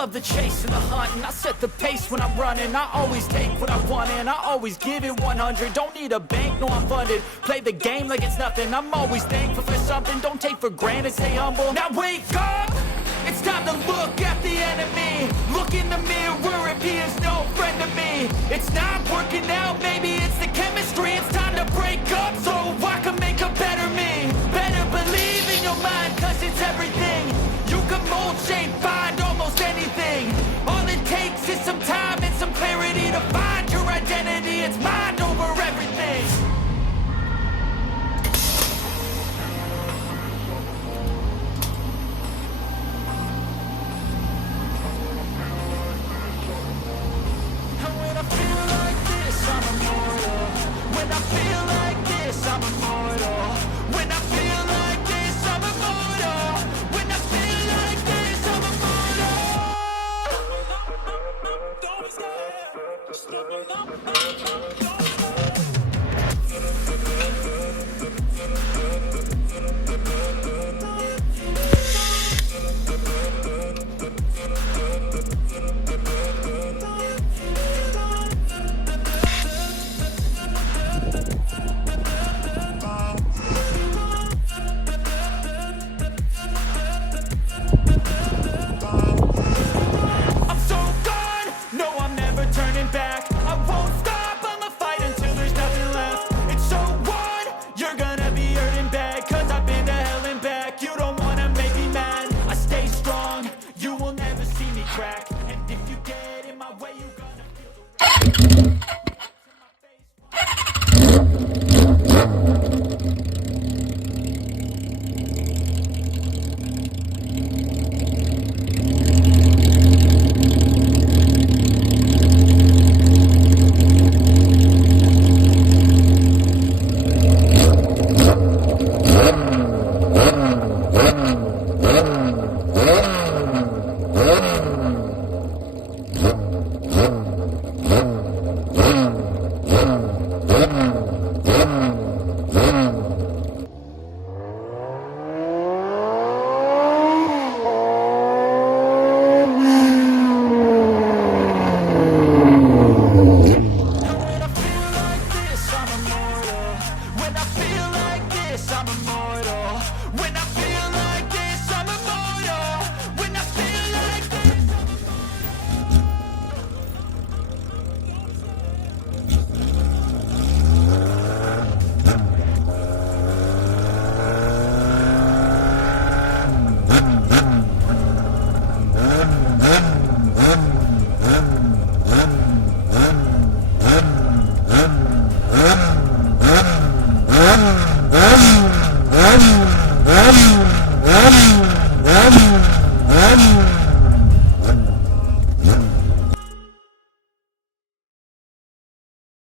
love the chase and the hunt, and I set the pace when I'm running. I always take what I want and I always give it 100. Don't need a bank, no I'm funded. Play the game like it's nothing. I'm always thankful for something. Don't take for granted, stay humble. Now wake up! It's time to look at the enemy. Look in the mirror if he is no friend to me. It's not working out, maybe it's the chemistry. It's time to break up so I can make a better me. Better believe in your mind, cause it's everything. You can mold, shape, find almost anything. All it takes is some time and some clarity to find your identity. It's mind over everything. When I feel